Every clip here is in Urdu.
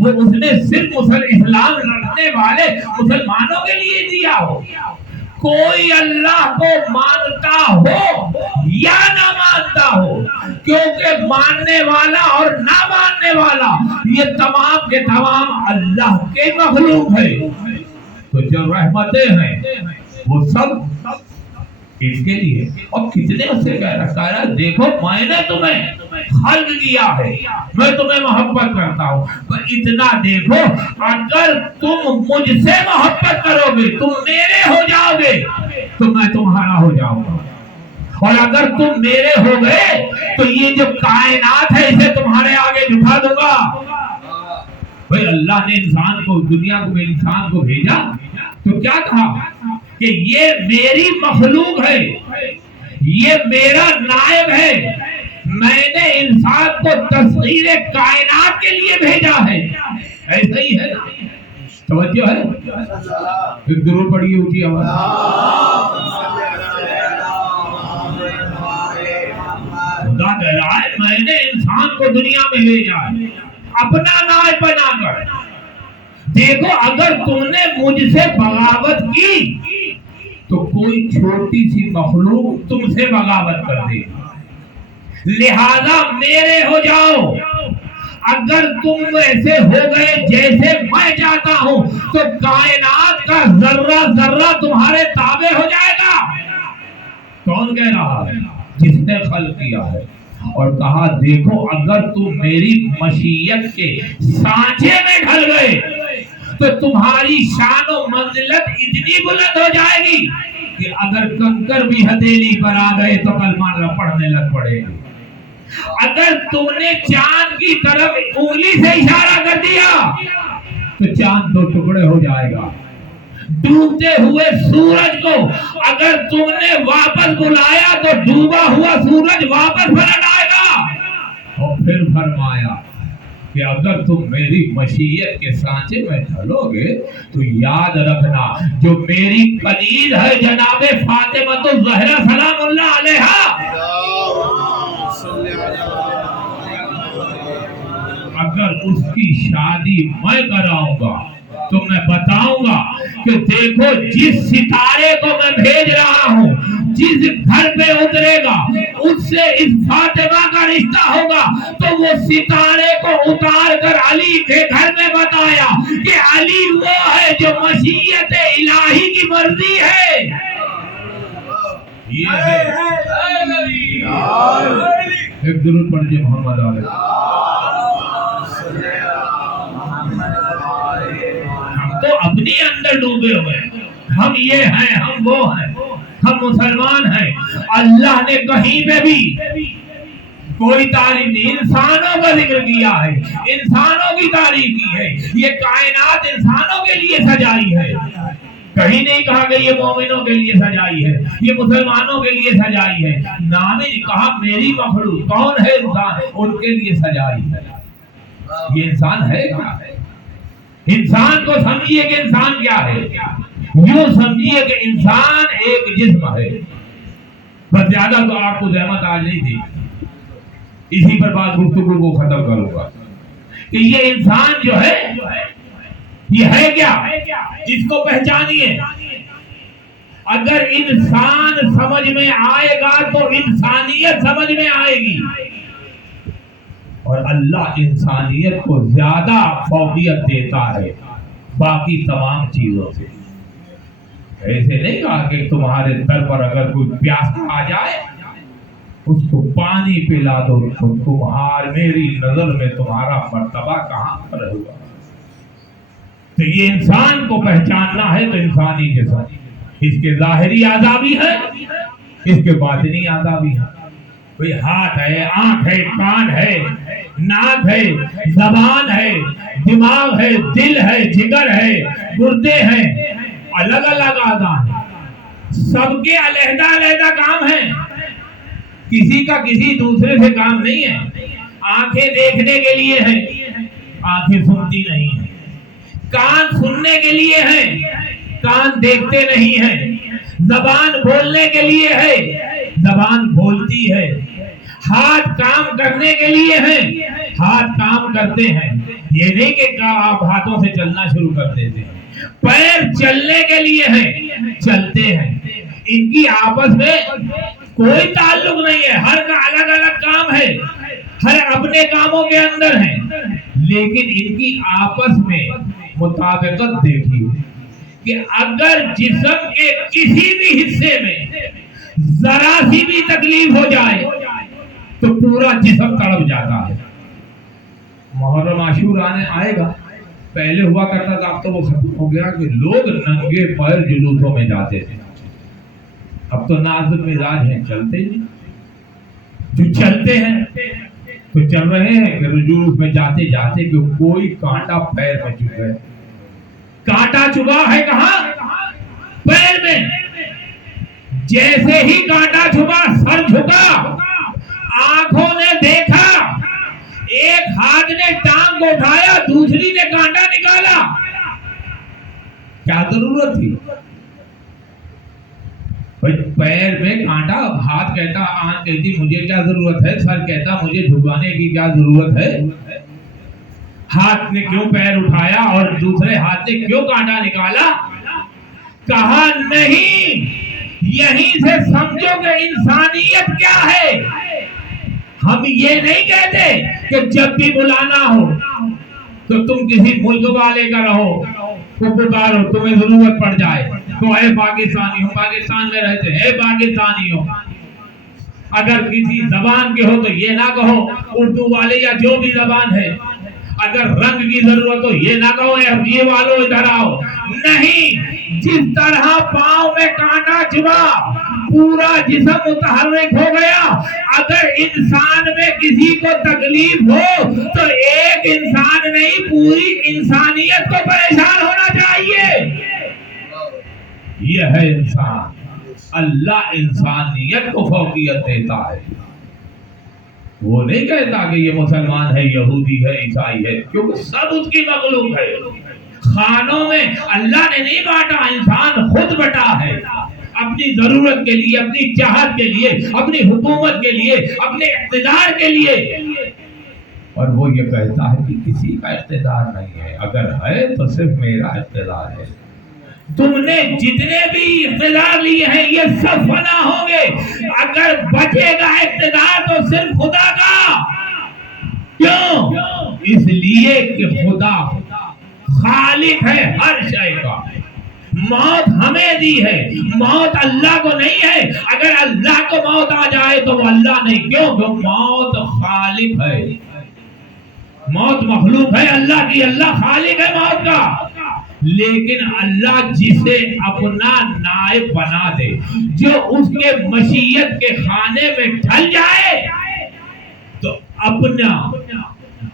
وہ اس نے صرف اسلام رکھنے والے مسلمانوں کے لیے دیا ہو. کوئی اللہ کو مانتا ہو یا نہ مانتا ہو، کیونکہ ماننے والا اور نہ ماننے والا یہ تمام کے تمام اللہ کے مخلوق ہے. تو جو رحمتیں ہیں وہ سب اس کے لیے. اور کتنے اس سے کہہ رکھا ہے، دیکھو میں نے تمہیں خلق کیا ہے، میں تمہیں محبت کرتا ہوں. پر اتنا دیکھو، اگر تم مجھ سے محبت کرو گے تم میرے ہو جاؤ گے تو میں تمہارا ہو جاؤں گا، اور اگر تم میرے ہو گئے تو یہ جو کائنات ہے اسے تمہارے آگے جھکا دوں گا. بھئی اللہ نے انسان کو، دنیا کو، انسان کو بھیجا تو کیا کہا کہ یہ میری مخلوق ہے، یہ میرا نائب ہے، میں نے انسان کو تسخیر کائنات کے لیے بھیجا ہے. ایسا ہی ہے نا؟ توجہ ہے؟ ایک درود پڑھیے اونچی آواز. خدا کہہ رہا ہے میں نے انسان کو دنیا میں بھیجا ہے اپنا نائب بنا کر. دیکھو اگر تم نے مجھ سے بغاوت کی تو کوئی چھوٹی سی مخلوق تم سے بغاوت کر دے گی، لہذا میرے ہو جاؤ. اگر تم ایسے ہو گئے جیسے میں چاہتا ہوں تو کائنات کا ذرہ ذرہ تمہارے تابع ہو جائے گا. کون کہہ رہا ہے؟ جس نے خلق کیا ہے. اور کہا دیکھو اگر تم میری مشیت کے سانچے میں ڈھل گئے تو تمہاری شان و منزلت اتنی بلند ہو جائے گی کہ اگر کنکر بھی ہتھیلی پر آ گئے تو کلمہ پڑھنے لگ پڑے گی. اگر تم نے چاند کی طرف انگلی سے اشارہ کر دیا تو چاند دو ٹکڑے ہو جائے گا. ڈوبتے ہوئے سورج کو اگر تم نے واپس بلایا تو ڈوبا ہوا سورج واپس پلٹ آئے گا. اور پھر فرمایا کہ اگر تم میری مشیت کے سانچے میں ڈھلو گے تو یاد رکھنا جو میری کنیز ہے جناب فاطمہ الزہرا سلام اللہ علیہا، اگر اس کی شادی میں کراؤں گا تو میں بتاؤں گا کہ دیکھو جس ستارے کو میں بھیج رہا ہوں، جس گھر پہ اترے گا اس سے اس فاطمہ کا رشتہ ہوگا. تو وہ ستارے کو اتار کر علی کے گھر میں بتایا کہ علی وہ ہے جو مشیت الہی کی مرضی ہے. یہ ہے ایک درود پڑھیے محمد علیہ. تو اپنے اندر ڈوبے ہوئے ہم یہ ہیں، ہم وہ ہیں، ہم مسلمان ہیں. اللہ نے کہیں پہ بھی کوئی تعریف نہیں، انسانوں کا ذکر کیا ہے، انسانوں کی تعریف کی ہے. یہ کائنات انسانوں کے لیے سجائی ہے، کہیں نہیں کہا کہ یہ مومنوں کے لیے سجائی ہے، یہ مسلمانوں کے لیے سجائی ہے. نام ہی کہا میری مخلوق. کون ہے انسان؟ ان کے لیے سجائی ہے. یہ انسان ہے کیا؟ انسان کو سمجھیے کہ انسان کیا ہے. یوں سمجھیے کہ انسان ایک جسم ہے. بس زیادہ تو آپ کو زحمت آج نہیں تھی، اسی پر بات گفتگو کو ختم کروں گا کہ یہ انسان جو ہے یہ ہے کیا، اس کو پہچانیے. اگر انسان سمجھ میں آئے گا تو انسانیت سمجھ میں آئے گی. اور اللہ انسانیت کو زیادہ فوقیت دیتا ہے باقی تمام چیزوں سے. ایسے نہیں کہا کہ تمہارے در پر اگر کوئی پیاسا آ جائے اس کو پانی پلا دو تو تمہار میری نظر میں تمہارا مرتبہ کہاں پر ہوگا. تو یہ انسان کو پہچاننا ہے تو انسانی کے ساتھ اس کے ظاہری اعضاء بھی ہے، اس کے باطنی اعضاء بھی ہے. کوئی ہاتھ ہے، آنکھ ہے، کان ہے، ناک ہے، زبان ہے، دماغ ہے، دل ہے، جگر ہے، گردے ہیں، الگ الگ اعضاء ہیں. سب کے علیحدہ علیحدہ کام ہیں، کسی کا کسی دوسرے سے کام نہیں ہے. آنکھیں دیکھنے کے لیے ہیں، آنکھیں سنتی نہیں ہیں. کان سننے کے لیے ہیں، کان دیکھتے نہیں ہیں. زبان بولنے کے لیے ہے، زبان بولتی ہے. ہاتھ کام کرنے کے لیے ہیں، ہاتھ کام کرتے ہیں. یہ نہیں کہ آپ ہاتھوں سے چلنا شروع کر دیتے ہیں، پیر چلنے کے لیے ہیں، چلتے ہیں، ان کی آپس میں کوئی تعلق نہیں ہے، ہر کا الگ الگ کام ہے، ہر اپنے کاموں کے اندر ہیں، لیکن ان کی آپس میں مطابقت دیکھیے کہ اگر جسم کے کسی بھی حصے میں ذرا سی بھی تکلیف ہو جائے تو پورا جسم تڑپ جاتا ہے۔ محرم عاشور آئے گا، پہلے ہوا کرتا تھا، اب تو وہ ختم ہو گیا کہ لوگ ننگے پیر جلوسوں میں جاتے تھے، اب تو نازک مزاج ہیں، چلتے نہیں، جو چلتے ہیں تو چل رہے ہیں کہ جلوس میں جاتے جاتے کہ کوئی کانٹا پیر میں چبھ گئے، کانٹا چبھا ہے کہاں؟ پیر میں، جیسے ہی کانٹا چھپا سر جھکا، آنکھوں نے دیکھا، ایک ہاتھ نے ٹانگ کو اٹھایا، دوسری نے کانٹا نکالا، کیا ضرورت تھی؟ پیر میں کانٹا، ہاتھ کہتا، آنکھ کہتی مجھے کیا ضرورت ہے، سر کہتا مجھے جھکانے کی کیا ضرورت ہے، ہاتھ نے کیوں پیر اٹھایا اور دوسرے ہاتھ نے کیوں کانٹا نکالا؟ کہا نہیں، یہیں سے سمجھو کہ انسانیت کیا ہے۔ ہم یہ نہیں کہتے کہ جب بھی بلانا ہو تو تم کسی ملک والے کا رہو، کو پکارو، تمہیں ضرورت پڑ جائے تو اے پاکستانی ہو، پاکستان میں رہتے اے پاکستانی ہو، اگر کسی زبان کے ہو تو یہ نہ کہو اردو والے یا جو بھی زبان ہے، اگر رنگ کی ضرورت ہو یہ نہ کہو یہ والو ادھر آؤ، نہیں، جس طرح پاؤں میں کانٹا چبھا پورا جسم متحرک ہو گیا، اگر انسان میں کسی کو تکلیف ہو تو ایک انسان نہیں پوری انسانیت کو پریشان ہونا چاہیے۔ یہ ہے انسان، اللہ انسانیت کو فوقیت دیتا ہے، وہ نہیں کہتا کہ یہ مسلمان ہے، یہودی ہے، عیسائی ہے، کیونکہ سب اس کی مخلوق ہے۔ خانوں میں اللہ نے نہیں بانٹا، انسان خود بٹا ہے، اپنی ضرورت کے لیے، اپنی چاہت کے لیے، اپنی حکومت کے لیے، اپنے اقتدار کے لیے، اور وہ یہ کہتا ہے کہ کسی کا اقتدار نہیں ہے، اگر ہے تو صرف میرا اقتدار ہے، تم نے جتنے بھی اقتدار لیے ہیں یہ سب فنا ہوں گے، اگر بچے گا اقتدار تو صرف خدا کا۔ کیوں؟ اس لیے کہ خدا خالق ہے ہر شے کا، موت ہمیں دی ہے، موت اللہ کو نہیں ہے، اگر اللہ کو موت آ جائے تو وہ اللہ نہیں، کیوں؟ موت خالق ہے، موت مخلوق ہے اللہ کی، اللہ خالق ہے موت کا، لیکن اللہ جسے اپنا نائب بنا دے، جو اس کے مشیت کے خانے میں ڈھل جائے تو اپنا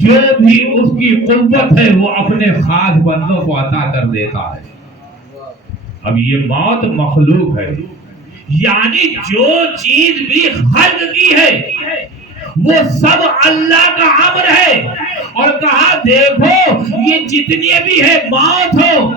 جو بھی اس کی قوت ہے وہ اپنے خاص بندوں کو عطا کر دیتا ہے۔ اب یہ موت مخلوق ہے، یعنی جو چیز بھی خلق کی ہے وہ سب اللہ کا امر ہے، اور کہا دیکھو یہ جتنی بھی ہے، موت ہو،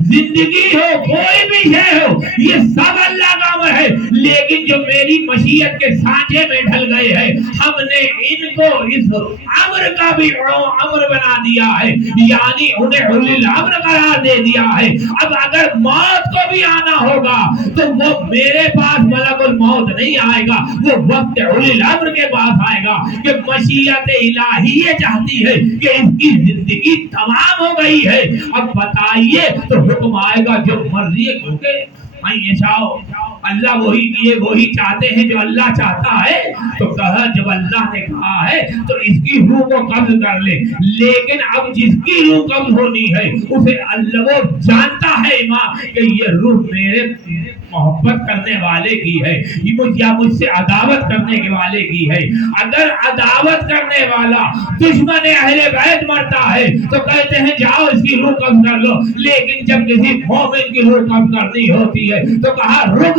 زندگی ہو، کوئی بھی شے ہو، یہ سب اللہ کا امر ہے، لیکن جو میری مشیت کے سانچے میں ڈھل گئے ہیں، ہم نے ان کو اس امر کا بھی امر بنا دیا ہے، یعنی انہیں اولی الامر قرار دے دیا ہے۔ اب اگر موت کو بھی آنا ہوگا تو وہ میرے پاس ملک الموت نہیں آئے گا، وہ وقت اولی الامر کے پاس آئے گا، کہ مشیت الہی یہ چاہتی ہے کہ اس کی زندگی تمام ہو گئی ہے، اب بتائیے تو حکم آئے گا جو مرضی ہے، کیونکہ اللہ وہی چاہتے ہیں جو اللہ چاہتا ہے، تو کہا جب اللہ نے کہا ہے تو اس کی روح کو قبض کر لے، لیکن اب جس کی روح قبض ہونی ہے اسے اللہ وہ جانتا ہے امام کہ یہ روح میرے محبت کرنے والے کی ہے یا مجھ سے عداوت کرنے کے والے کی ہے۔ اگر عداوت کرنے والا دشمن اہل بیت مرتا ہے تو کہتے ہیں جاؤ اس کی روح قبض کر لو، لیکن جب کسی مومن کی روح قبض کرنی ہوتی ہے تو کہا رک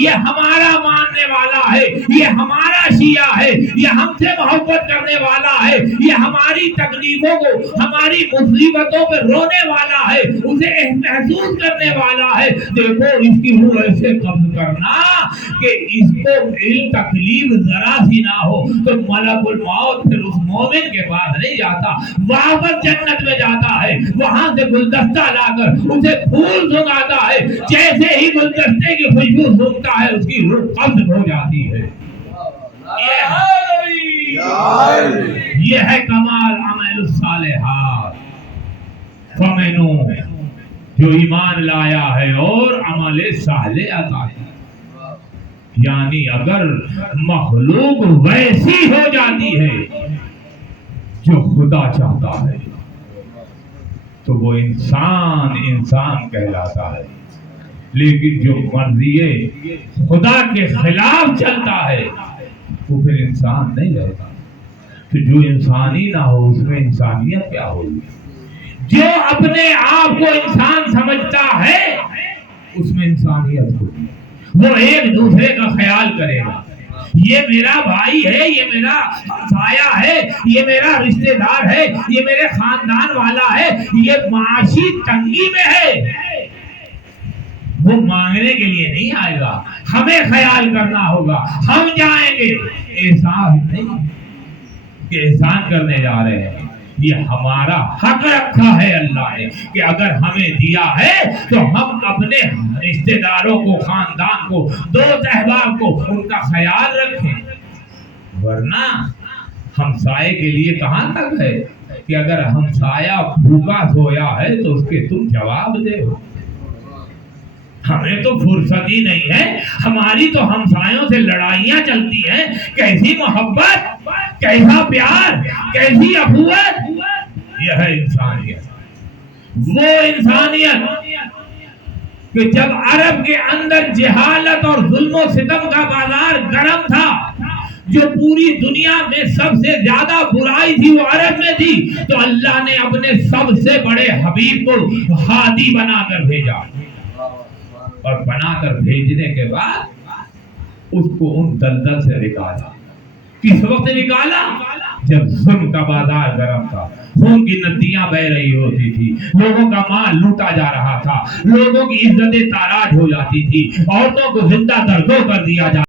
یہ ہمارا ماننے والا ہے، یہ ہمارا شیعہ ہے، یہ ہم سے محبت کرنے والا ہے، یہ ہماری تکلیفوں کو، ہماری مصیبتوں پہ رونے والا ہے، اسے محسوس کرنے والا ہے۔ دیکھو اس کی روح ایسے قبض کرنا کہ اس کو تکلیف ذرا سی نہ ہو تو ملک الموت پھر اس مومن کے پاس نہیں جاتا، واپس جنت میں جاتا ہے، وہاں سے گلدستہ لا کر اسے پھول سنگاتا ہے، جیسے ہی گلدستے کی خوشبو سونگتا ہے اس کی روح قبض ہو جاتی ہے۔ یہ ہے کمال عمل الصالحات۔ فمنو جو ایمان لایا ہے اور عمل صالح عطا ہے، یعنی اگر مخلوق ویسی ہو جاتی ہے جو خدا چاہتا ہے تو وہ انسان کہلاتا ہے، لیکن جو مرضی خدا کے خلاف چلتا ہے وہ پھر انسان نہیں رہتا۔ تو جو انسانی نہ ہو اس میں انسانیت کیا ہوگی؟ جو اپنے آپ کو انسان سمجھتا ہے اس میں انسانیت ہوگی، وہ ایک دوسرے کا خیال کرے گا، یہ میرا بھائی ہے، یہ میرا ہمسایہ ہے، یہ میرا رشتہ دار ہے، یہ میرے خاندان والا ہے، یہ معاشی تنگی میں ہے، وہ مانگنے کے لیے نہیں آئے گا، ہمیں خیال کرنا ہوگا، ہم جائیں گے، احسان نہیں کہ احسان کرنے جا رہے ہیں، یہ ہمارا حق رکھا ہے اللہ نے کہ اگر ہمیں دیا ہے تو ہم اپنے رشتہ داروں کو، خاندان کو، دوست احباب کو ان کا خیال رکھیں، ورنہ ہمسائے کے لیے کہاں تک ہے کہ اگر ہمسایہ بھوکا سویا ہے تو اس کے تم جواب دے ہو۔ ہمیں تو فرصت ہی نہیں ہے، ہماری تو ہمسایوں سے لڑائیاں چلتی ہیں، کیسی محبت، کیسا پیار، کیسی اخوت، یہ ہے انسانیت۔ وہ انسانیت کہ جب عرب کے اندر جہالت اور ظلم و ستم کا بازار گرم تھا، جو پوری دنیا میں سب سے زیادہ برائی تھی وہ عرب میں تھی، تو اللہ نے اپنے سب سے بڑے حبیب کو ہادی بنا کر بھیجا، اور بنا کر بھیجنے کے بعد اس کو ان دلدل سے نکالا۔ کس وقت نکالا؟ جب ظلم کا بازار گرم تھا، خون کی ندیاں بہ رہی ہوتی تھی، لوگوں کا مال لوٹا جا رہا تھا، لوگوں کی عزتیں تاراج ہو جاتی تھی، عورتوں کو زندہ دردوں کر دیا جاتا